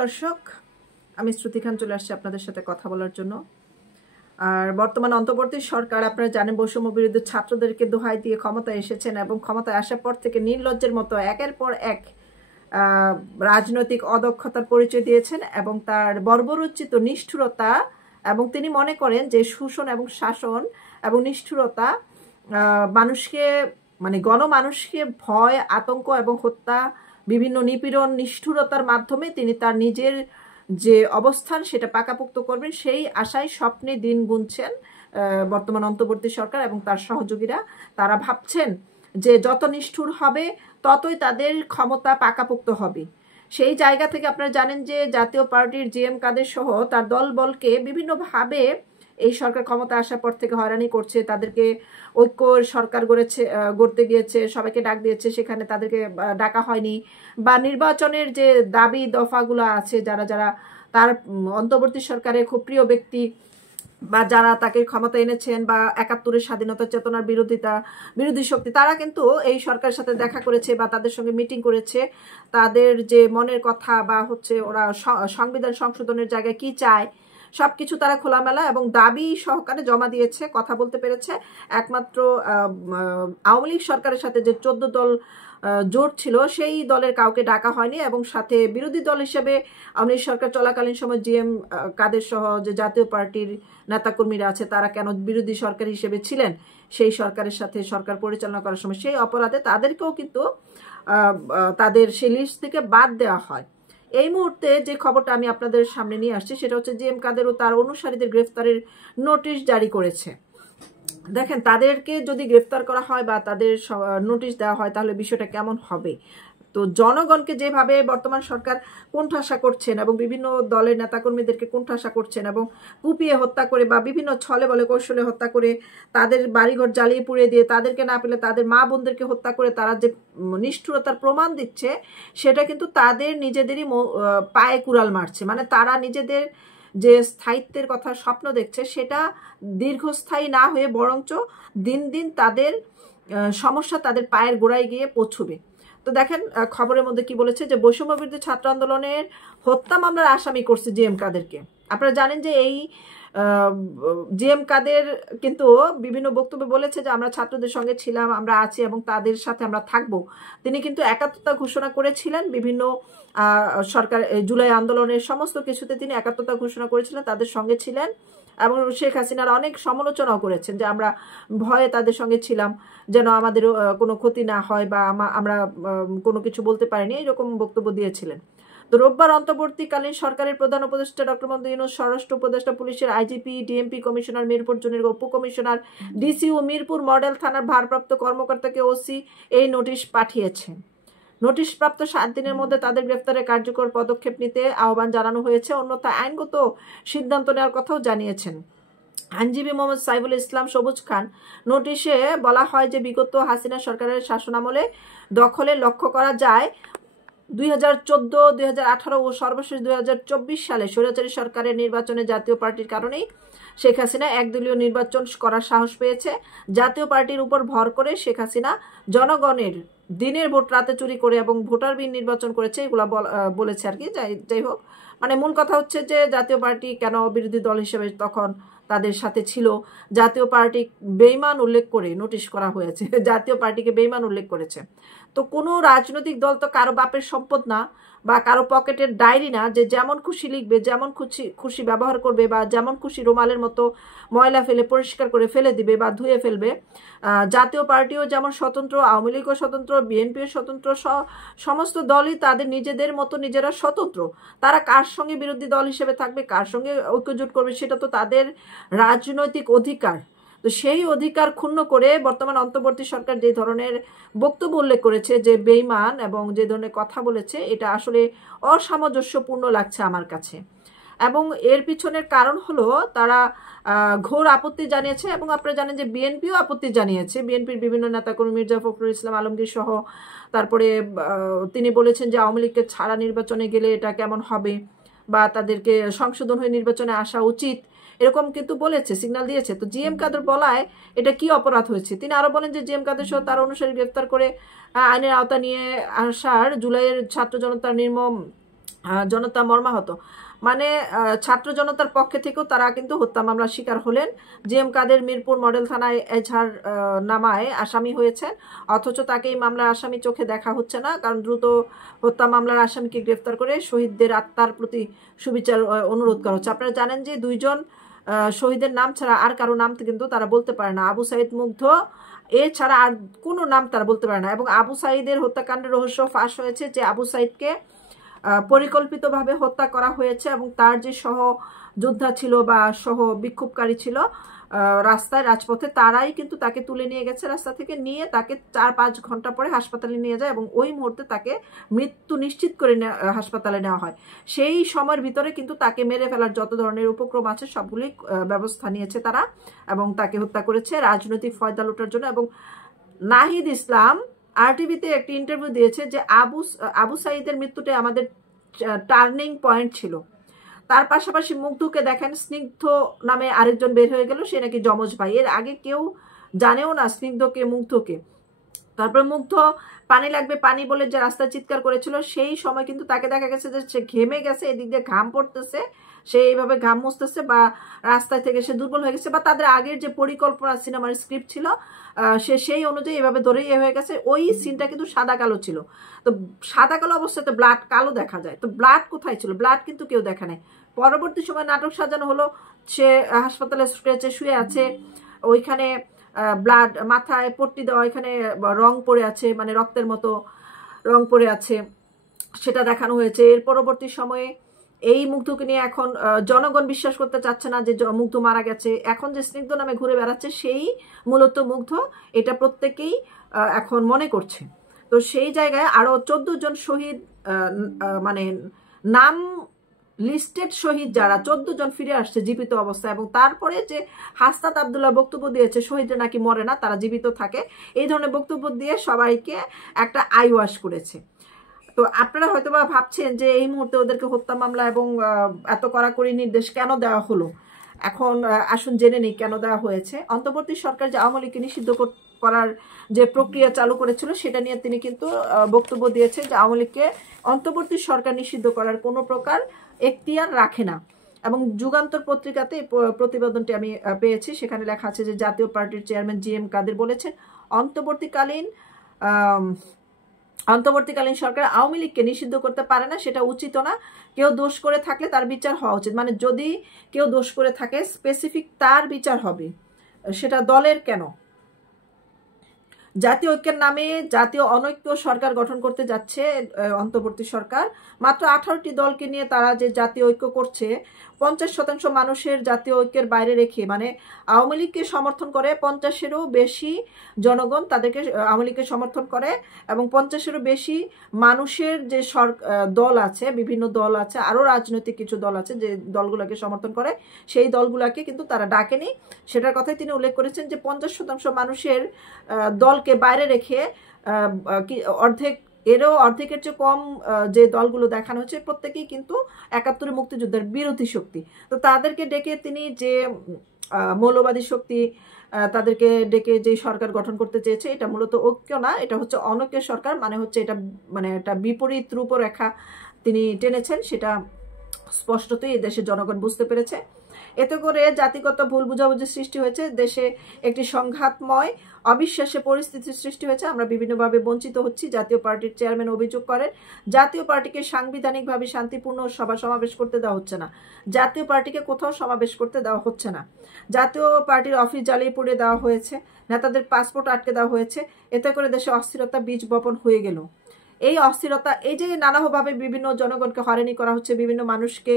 দর্শক, আমি শ্রুতি খান চলে আসছি আপনাদের সাথে কথা বলার জন্য। আর বর্তমান অন্তর্বর্তী সরকার, আপনারা জানেন, বৈষম্য বিরোধী ছাত্রদেরকে দোহাই দিয়ে ক্ষমতায় এসেছেন এবং ক্ষমতায় আসার পর থেকে নির্লজ্জের মতো একের পর এক রাজনৈতিক অদক্ষতার পরিচয় দিয়েছেন এবং তার বর্বরোচিত নিষ্ঠুরতা, এবং তিনি মনে করেন যে শোষণ এবং শাসন এবং নিষ্ঠুরতা মানুষকে, মানে গণমানুষকে ভয়, আতঙ্ক এবং হত্যা, বিভিন্ন নিপীড়ন, নিষ্ঠুরতার মাধ্যমে তিনি তার নিজের যে অবস্থান সেটা পাকাপোক্ত করবেন, সেই আশায় স্বপ্নে দিন গুনছেন বর্তমান অন্তর্বর্তী সরকার এবং তার সহযোগীরা। তারা ভাবছেন যে যত নিষ্ঠুর হবে ততই তাদের ক্ষমতা পাকাপোক্ত হবে। সেই জায়গা থেকে আপনারা জানেন যে জাতীয় পার্টির জিএম কাদের সহ তার দলবলকে বিভিন্নভাবে এই সরকার ক্ষমতা আসার পর থেকে হয়রানি করছে। তাদেরকে ঐক্য সরকার গড়তে গিয়েছে, সবাইকে ডাক দিয়েছে, সেখানে তাদেরকে ডাকা হয়নি। বা নির্বাচনের যে দাবি দফাগুলো আছে, যারা যারা তার অন্তর্বর্তী সরকারের খুব প্রিয় ব্যক্তি বা যারা তাকে ক্ষমতা এনেছেন বা ৭১-এর স্বাধীনতা চেতনার বিরোধী শক্তি, তারা কিন্তু এই সরকারের সাথে দেখা করেছে বা তাদের সঙ্গে মিটিং করেছে। তাদের যে মনের কথা বা ওরা সংবিধান সংশোধনের জায়গায় কি চায় সবকিছু তারা খোলামেলা এবং দাবি সহকারে জমা দিয়েছে, কথা বলতে পেরেছে। একমাত্র আওয়ামী লীগ সরকারের সাথে যে 14 দল জোট ছিল, সেই দলের কাউকে ডাকা হয়নি এবং সাথে বিরোধী দল হিসেবে আওয়ামী লীগ সরকার চলাকালীন সময় জিএম কাদের সহ যে জাতীয় পার্টির নেতাকর্মীরা আছে, তারা কেন বিরোধী সরকার হিসেবে ছিলেন সেই সরকারের সাথে সরকার পরিচালনা করার সময়, সেই অপরাধে তাদেরকেও কিন্তু তাদের সেই লিস্ট থেকে বাদ দেওয়া হয়। এই মুহূর্তে যে খবরটা আমি আপনাদের সামনে নিয়ে আসছি সেটা হচ্ছে জিএম কাদের ও তার অনুসারীদের গ্রেফতারের নোটিশ জারি করেছে। দেখেন, তাদেরকে যদি গ্রেফতার করা হয় বা তাদের নোটিশ দেওয়া হয় তাহলে বিষয়টা কেমন হবে। তো জনগণকে যেভাবে বর্তমান সরকার কোণঠাসা করছেন এবং বিভিন্ন দলের নেতাকর্মীদেরকে কোণঠাসা করছেন এবং কুপিয়ে হত্যা করে বা বিভিন্ন ছলে বলে কৌশলে হত্যা করে, তাদের বাড়িঘর জ্বালিয়ে পুড়িয়ে দিয়ে, তাদেরকে না পেলে তাদের মা বোনদেরকে হত্যা করে তারা যে নিষ্ঠুরতার প্রমাণ দিচ্ছে, সেটা কিন্তু তাদের নিজেদেরই পায়ে কুড়াল মারছে। মানে তারা নিজেদের যে স্থায়িত্বের কথা স্বপ্ন দেখছে সেটা দীর্ঘস্থায়ী না হয়ে বরঞ্চ দিন দিন তাদের সমস্যা তাদের পায়ের গোড়ায় গিয়ে পৌঁছবে। তো দেখেন খবরের মধ্যে কি বলেছে, যে বৈষম্য বিরোধী ছাত্র আন্দোলনের হত্যা মামলার আসামি করছে জিএম কাদেরকে। আপনারা জানেন যে এই জিএম কাদের কিন্তু বিভিন্ন বক্তব্যে বলেছে যে আমরা ছাত্রদের সঙ্গে ছিলাম, আমরা আছি এবং তাদের সাথে আমরা থাকব। তিনি কিন্তু একাত্মতা ঘোষণা করেছিলেন, বিভিন্ন সরকার জুলাই আন্দোলনের সমস্ত কিছুতে তিনি একাত্মতা ঘোষণা করেছিলেন, তাদের সঙ্গে ছিলেন এবং শেখ হাসিনার অনেক সমালোচনাও করেছেন যে আমরা ভয়ে তাদের সঙ্গে ছিলাম, যেন আমাদের কোনো ক্ষতি না হয় বা আমরা কোনো কিছু বলতে পারিনি, এরকম বক্তব্য দিয়েছিলেন। তো রোববার অন্তর্বর্তীকালীন সরকারের প্রধান উপদেষ্টা ডক্টর মোহাম্মদ ইউনূস, স্বরাষ্ট্র উপদেষ্টা, পুলিশের আইজিপি, ডিএমপি কমিশনার, মিরপুর জোনের উপকমিশনার, ডিসি ও মিরপুর মডেল থানার ভারপ্রাপ্ত কর্মকর্তাকে ওসি এই নোটিশ পাঠিয়েছেন। নোটিশপ্রাপ্ত 7 দিনের মধ্যে তাদের গ্রেফতারে কার্যকর পদক্ষেপ নিতে আহ্বান জানানো হয়েছে, অন্যথায় আইনগত সিদ্ধান্ত নেওয়ার কথাও জানিয়েছেন আইনজীবী মোহাম্মদ সাইফুল ইসলাম সবুজ খান। নোটিশে বলা হয় যে বিগত হাসিনা সরকারের শাসনামলে দখলে লক্ষ্য করা যায় 2014, 2018 ও সর্বশেষ 2024 সালে স্বৈরাচারী সরকারের নির্বাচনে জাতীয় পার্টির কারণেই শেখ হাসিনা একদলীয় নির্বাচন করার সাহস পেয়েছে। জাতীয় পার্টির উপর ভর করে শেখ হাসিনা জনগণের দিনের ভোট রাতে চুরি করে এবং ভোটারবিহীন নির্বাচন করেছে, এগুলা বলেছে আর কি। যাই হোক, মানে মূল কথা হচ্ছে যে জাতীয় পার্টি কেন বিরোধী দল হিসেবে তখন তাদের সাথে ছিল, জাতীয় পার্টি বেঈমান উল্লেখ করে নোটিশ করা হয়েছে, জাতীয় পার্টিকে বেঈমান উল্লেখ করেছে। তো কোনো রাজনৈতিক দল তো কারো বাপের সম্পদ না বা কারো পকেটের ডায়েরি না যে যেমন খুশি লিখবে, যেমন খুশি ব্যবহার করবে বা যেমন খুশি রুমালের মতো ময়লা ফেলে পরিষ্কার করে ফেলে দিবে বা ধুয়ে ফেলবে। জাতীয় পার্টিও যেমন স্বতন্ত্র, আওয়ামী লীগও স্বতন্ত্র, বিএনপিও স্বতন্ত্র, সমস্ত দলই তাদের নিজেদের মতো নিজেরা স্বতন্ত্র। তারা কার সঙ্গে বিরোধী দল হিসেবে থাকবে, কার সঙ্গে ঐক্যজোট করবে, সেটা তো তাদের রাজনৈতিক অধিকার। তো সেই অধিকার ক্ষুণ্ণ করে বর্তমান অন্তর্বর্তী সরকার যে ধরনের বক্তব্য উল্লেখ করেছে, যে বেঈমান এবং যে ধরনের কথা বলেছে, এটা আসলে অসামঞ্জস্যপূর্ণ লাগছে আমার কাছে। এবং এর পিছনের কারণ হলো তারা ঘোর আপত্তি জানিয়েছে এবং আপনারা জানেন যে বিএনপিও আপত্তি জানিয়েছে। বিএনপির বিভিন্ন নেতাকর্মী মির্জা ফখরুল ইসলাম আলমগীর সহ, তারপরে তিনি বলেছেন যে আওয়ামী লীগকে ছাড়া নির্বাচনে গেলে এটা কেমন হবে বা তাদেরকে সংশোধন হয়ে নির্বাচনে আসা উচিত, এরকম কিন্তু বলেছে, সিগন্যাল দিয়েছে। তো জিএম কাদের বলায় এটা কি অপরাধ হয়েছে? তিনি আরো বলেন যে জিএম কাদের সহ তার অনুসারী গ্রেফতার করে আইনের আওতা নিয়ে আসার জুলাইয়ের ছাত্র জনতার নির্মম জনতা মর্মাহত। মানে ছাত্র জনতার পক্ষে থেকেও তারা কিন্তু হত্যা মামলার শিকার হলেন। জিএম কাদের মিরপুর মডেল থানায় এজাহার নামায় আসামি হয়েছেন, অথচ তাকে এই মামলার আসামি চোখে দেখা হচ্ছে না, কারণ দ্রুত হত্যা মামলার আসামিকে গ্রেফতার করে শহীদদের আত্মার প্রতি সুবিচার অনুরোধ করা হচ্ছে। আপনারা জানেন যে 2 জন শহীদের নাম ছাড়া আর কারো নাম কিন্তু তারা বলতে পারে না। আবু সাইদ মুগ্ধ এছাড়া আর কোনো নাম তারা বলতে পারে না। এবং আবু সাইদের হত্যাকাণ্ডের রহস্য ফাঁস হয়েছে যে আবু সাইদকে পরিকল্পিতভাবে হত্যা করা হয়েছে এবং তার যে সহযোদ্ধা ছিল বা সহ বিক্ষোভকারী ছিল রাস্তায় রাজপথে, তারাই কিন্তু তাকে তুলে নিয়ে গেছে রাস্তা থেকে, নিয়ে তাকে 4-5 ঘন্টা পরে হাসপাতালে নিয়ে যায় এবং ওই মুহূর্তে তাকে মৃত্যু নিশ্চিত করে হাসপাতালে নেওয়া হয়। সেই সময়ের ভিতরে কিন্তু তাকে মেরে ফেলার যত ধরনের উপক্রম আছে সবগুলি ব্যবস্থা নিয়েছে তারা এবং তাকে হত্যা করেছে রাজনৈতিক ফয়দা লুটার জন্য। এবং নাহিদ ইসলাম আরটিভিতে একটি ইন্টারভিউ দিয়েছে যে আবু সাইদের মৃত্যুটাই আমাদের টার্নিং পয়েন্ট ছিল। তার পাশাপাশি মুগ্ধকে দেখেন, স্নিগ্ধ নামে আরেকজন বের হয়ে গেল, সে নাকি যমজ ভাই। এর আগে কেউ জানেও না স্নিগ্ধকে মুগ্ধকে। তারপরে মুগ্ধ পানি লাগবে পানি বলে যে রাস্তায় চিৎকার করেছিল, সেই সময় কিন্তু তাকে দেখা গেছে যে সে ঘেমে গেছে, এদিক দিয়ে ঘাম পড়তেছে, সে এইভাবে ঘাম মুছতেছে বা রাস্তায় থেকে সে দুর্বল হয়ে গেছে, বা তাদের আগের যে পরিকল্পনা সিনেমার স্ক্রিপ্ট ছিল সে সেই অনুযায়ী এভাবে ধরেই হয়ে গেছে। ওই সিনটা কিন্তু সাদা কালো ছিল, তো সাদা কালো অবস্থাতে ব্লাড কালো দেখা যায়, তো ব্লাড কোথায় ছিল? ব্লাড কিন্তু কেউ দেখা নেই। পরবর্তী সময় নাটক সাজানো হলো, সে হাসপাতালে স্ট্রেচে শুয়ে আছে, ওইখানে ব্লাড মাথায় পট্টি দেওয়া, এখানে রং পড়ে আছে, মানে রক্তের মতো রং পড়ে আছে, সেটা দেখানো হয়েছে। এর পরবর্তী সময়ে এই মুগ্ধকে নিয়ে এখন জনগণ বিশ্বাস করতে চাচ্ছে না যে মুগ্ধ মারা গেছে। এখন যে স্নিগ্ধ নামে ঘুরে বেড়াচ্ছে সেই মূলত মুগ্ধ, এটা প্রত্যেকেই এখন মনে করছে। তো সেই জায়গায় আরো 14 জন শহীদ, মানে নাম লিস্টেড শহীদ যারা 14 জন ফিরে আসছে জীবিত অবস্থায়, এবং তারপরে যে হাসনাত আবদুল্লাহ বক্তব্য দিয়েছে শহীদরা নাকি মরে না, তারা জীবিত থাকে, এই ধরনের বক্তব্য দিয়ে সবাইকে একটা আইওয়াশ করেছে। তো আপনারা হয়তো বা ভাবছেন যে এই মুহূর্তে ওদেরকে হত্যা মামলা এবং এত কড়াকড়ি নির্দেশ কেন দেওয়া হলো। এখন আসুন জেনে নিই কেন দেওয়া হয়েছে। অন্তর্বর্তী সরকার যে আওয়ামী লীগকে নিষিদ্ধ করার যে প্রক্রিয়া চালু করেছিল সেটা নিয়ে তিনি কিন্তু বক্তব্য দিয়েছে যে আওয়ামী লীগকে অন্তর্বর্তী সরকার নিষিদ্ধ করার কোনো প্রকার এখতিয়ার রাখে না। এবং যুগান্তর পত্রিকাতে প্রতিবেদনটি আমি পেয়েছি, সেখানে লেখা আছে যে জাতীয় পার্টির চেয়ারম্যান জিএম কাদের বলেছেন অন্তর্বর্তীকালীন সরকার আওয়ামী লীগকে নিষিদ্ধ করতে পারে না, সেটা উচিত না। কেউ দোষ করে থাকলে তার বিচার হওয়া উচিত, মানে যদি কেউ দোষ করে থাকে স্পেসিফিক তার বিচার হবে, সেটা দলের কেন। জাতীয় ঐক্যের নামে জাতীয় অনৈক্য সরকার গঠন করতে যাচ্ছে অন্তর্বর্তী সরকার। মাত্র 18টি দলকে নিয়ে তারা যে জাতীয় ঐক্য করছে, 50% মানুষের জাতীয় ঐক্যের বাইরে রেখে, মানে আওয়ামী লীগকে সমর্থন করে 50-এরও বেশি জনগণ তাদেরকে আওয়ামী লীগকে সমর্থন করে, এবং 50-এরও বেশি মানুষের যে দল আছে, বিভিন্ন দল আছে, আরও রাজনৈতিক কিছু দল আছে যে দলগুলোকে সমর্থন করে, সেই দলগুলোকে কিন্তু তারা ডাকেনি। সেটার কথাই তিনি উল্লেখ করেছেন যে 50% মানুষের দলকে বাইরে রেখে অর্ধেকের চেয়ে কম যে দলগুলো দেখানো হচ্ছে প্রত্যেকেই কিন্তু 71 মুক্তিযুদ্ধের বিরোধী শক্তি। তো তাদেরকে ডেকে তিনি যে মৌলবাদী শক্তি, তাদেরকে ডেকে যে সরকার গঠন করতে চেয়েছে, এটা মূলত ঐক্য না, এটা হচ্ছে অনৈক্য সরকার, মানে হচ্ছে এটা মানে একটা বিপরীত রূপরেখা তিনি টেনেছেন, সেটা স্পষ্টতই এই দেশের জনগণ বুঝতে পেরেছে। এতে করে জাতিগত ভুল বুঝাবুঝি সৃষ্টি হয়েছে, দেশে একটি সংঘাতময় অবিশ্বাসের পরিস্থিতির সৃষ্টি হয়েছে, আমরা বিভিন্নভাবে বঞ্চিত হচ্ছি। জাতীয় পার্টির চেয়ারম্যান অভিযোগ করেন জাতীয় পার্টিকে সাংবিধানিকভাবে শান্তিপূর্ণ সভা সমাবেশ করতে দেওয়া হচ্ছে না, জাতীয় পার্টিকে কোথাও সমাবেশ করতে দেওয়া হচ্ছে না, জাতীয় পার্টির অফিস জ্বালিয়ে পুড়িয়ে দেওয়া হয়েছে, নেতাদের পাসপোর্ট আটকে দেওয়া হয়েছে, এতে করে দেশে অস্থিরতা বীজ বপন হয়ে গেল। এই অস্থিরতা, এই যে নানাভাবে বিভিন্ন জনগণকে হয়রানি করা হচ্ছে, বিভিন্ন মানুষকে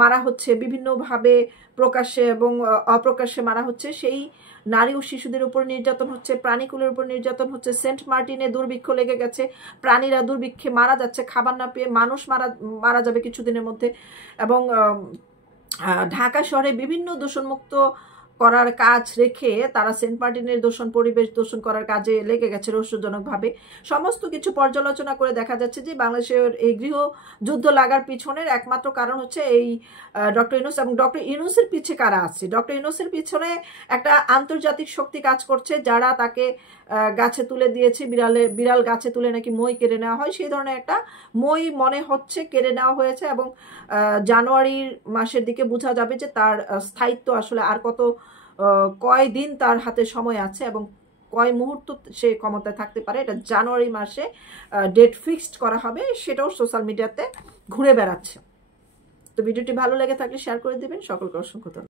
মারা হচ্ছে, বিভিন্নভাবে প্রকাশ্যে এবং অপ্রকাশ্যে মারা হচ্ছে, সেই নারী ও শিশুদের উপর নির্যাতন হচ্ছে, প্রাণীকুলের উপর নির্যাতন হচ্ছে, সেন্ট মার্টিনে দুর্ভিক্ষ লেগে গেছে, প্রাণীরা দুর্ভিক্ষে মারা যাচ্ছে, খাবার না পেয়ে মানুষ মারা যাবে কিছুদিনের মধ্যে। এবং ঢাকা শহরে বিভিন্ন দূষণমুক্ত করার কাজ রেখে তারা সেন্ট মার্টিনের দূষণ, পরিবেশ দূষণ করার কাজে লেগে গেছে রহস্যজনকভাবে। সমস্ত কিছু পর্যালোচনা করে দেখা যাচ্ছে যে বাংলাদেশের এই গৃহযুদ্ধ লাগার পিছনের একমাত্র কারণ হচ্ছে এই ডক্টর ইউনূস। এবং ডক্টর ইউনূসের পিছে কারা আছে? ডক্টর ইউনূসের পিছনে একটা আন্তর্জাতিক শক্তি কাজ করছে, যারা তাকে গাছে তুলে দিয়েছে, বিড়াল গাছে তুলে নাকি মই কেড়ে নেওয়া হয়, সেই ধরনের একটা মই মনে হচ্ছে কেড়ে নেওয়া হয়েছে। এবং জানুয়ারির মাসের দিকে বোঝা যাবে যে তার স্থায়িত্ব আসলে আর কয়দিন তার হাতে সময় আছে এবং কয় মুহূর্ত সে ক্ষমতায় থাকতে পারে। এটা জানুয়ারি মাসে ডেট ফিক্সড করা হবে, সেটাও সোশ্যাল মিডিয়াতে ঘুরে বেড়াচ্ছে। তো ভিডিওটি ভালো লেগে থাকলে শেয়ার করে দিবেন। সকলকে অসংখ্য ধন্যবাদ।